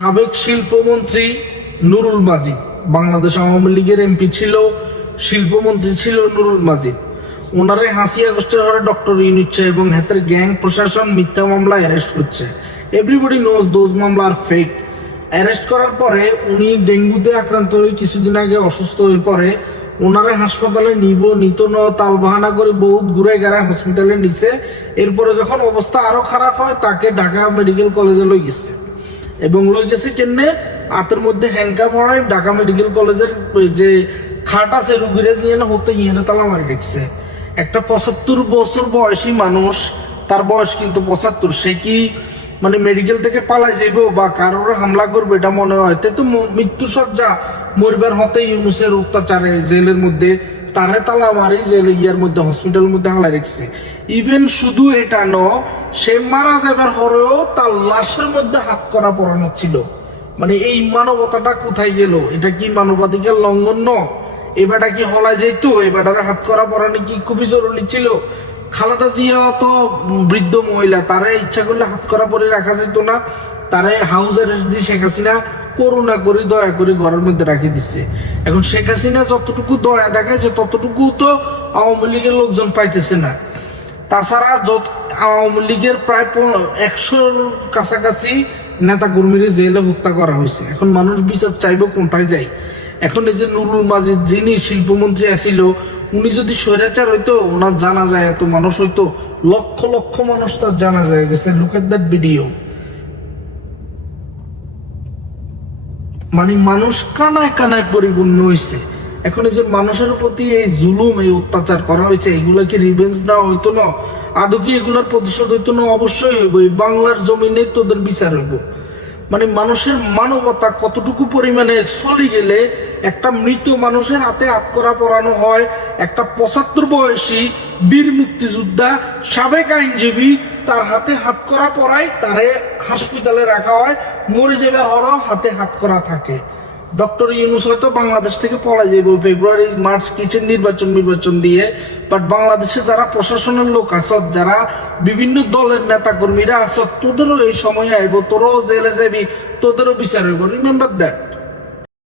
সাবেক শিল্পমন্ত্রী নুরুল মাজিদ। বাংলাদেশ আওয়ামী লীগের এমপি ছিল, শিল্পমন্ত্রী ছিল নুরুল মাজিদ। ওনারে হাসি আগস্টের হরে ডক্টর ইউনিচ্ছে এবং হাতের গ্যাং প্রশাসন মিথ্যা মামলা অ্যারেস্ট করছে। এভরিবডি নোজ দোজ মামলা আর ফেক অ্যারেস্ট করার পরে উনি ডেঙ্গুতে আক্রান্ত হয়ে কিছুদিন আগে অসুস্থ হয়ে পড়ে। ওনারে হাসপাতালে নিব নিত ন তাল করে বহুত ঘুরে গেড়ে হসপিটালে নিছে। এরপরে যখন অবস্থা আরও খারাপ হয়, তাকে ঢাকা মেডিকেল কলেজে লই গেছে। এবং লই গেছে কেনে আতের মধ্যে হ্যাঙ্কা ভরায় ঢাকা মেডিকেল কলেজের যে খাট আছে, রুগীরা যে না হতে গিয়ে তালা মারি রেখেছে। একটা পঁচাত্তর বছর বয়সী মানুষ, তার বয়স কিন্তু পঁচাত্তর, সে কি মানে মেডিকেল থেকে পালাই যাইব বা কারোর হামলা করবে এটা মনে হয়? তো ম- মৃত্যু সজ্জা মরিবার হতে ইউনুসের অত্যাচারে জেলের মধ্যে তারে তালা মারি জেল ইয়ার মধ্যে হসপিটালের মধ্যে হালাই রেখেছে ইভেন শুধু এটা ন, সে মারা যাবার পরেও তার লাশের মধ্যে হাত করা পড়ানো ছিল। মানে এই মানবতাটা কোথায় গেল? এটা কি মানবাধিকার লঙ্ঘন ন? এবারটা কি হলা যেত এবারটারে হাত করা পড়ানো কি খুবই জরুরি ছিল? খালাদা জিয়া তো বৃদ্ধ মহিলা, তারা ইচ্ছা করলে হাত করা পরে রাখা যেত না। তারা হাউস অ্যারেস্ট দিয়ে শেখ হাসিনা করুণা করে, দয়া করে ঘরের মধ্যে রাখি দিচ্ছে এখন শেখ হাসিনা যতটুকু দয়া দেখাইছে, ততটুকু তো আওয়ামী লীগের লোকজন পাইতেছে না। তাছাড়া যত আওয়ামী লীগের প্রায় একশোর কাছাকাছি নেতা কর্মীরা জেলে হত্যা করা হয়েছে। এখন মানুষ বিচার চাইব কোথায় যায়? এখন এই যে নুরুল মাজিদ যিনি শিল্পমন্ত্রী আসিল উনি যদি স্বৈরাচার হইতো, ওনার জানা যায় এত মানুষ হইতো, লক্ষ লক্ষ মানুষ তার জানা যায় গেছে। লুক এট দ্যাট ভিডিও মানে মানুষ কানায় কানায় পরিপূর্ণ হয়েছে এখন এই যে মানুষের প্রতি এই জুলুম, এই অত্যাচার করা হয়েছে এগুলা কি রিভেঞ্জ নেওয়া হইতো না? আদৌ কি এগুলোর প্রতিশোধ হইতো না? অবশ্যই হইব, এই বাংলার জমিনে তোদের বিচার হইব। মানে মানুষের মানবতা কতটুকু পরিমাণে চলে গেলে একটা মৃত মানুষের হাতে করা পরানো হয়, একটা পঁচাত্তর বয়সী বীর মুক্তিযোদ্ধা, সাবেক আইনজীবী, তার হাতে হাত করা পরায় তারে হাসপাতালে রাখা হয় মরে জায়গা হাতে হাত করা থাকে। ডক্টর ইউনুস হয়তো বাংলাদেশ থেকে পড়া যাবে ফেব্রুয়ারি, মার্চ কিচেন নির্বাচন নির্বাচন দিয়ে। বাট বাংলাদেশে যারা প্রশাসনের লোক আসত যারা বিভিন্ন দলের নেতা কর্মীরা আসত তোদেরও এই সময় আইব, তোরও জেলে যাবি, তোদেরও বিচার হইব। Remember that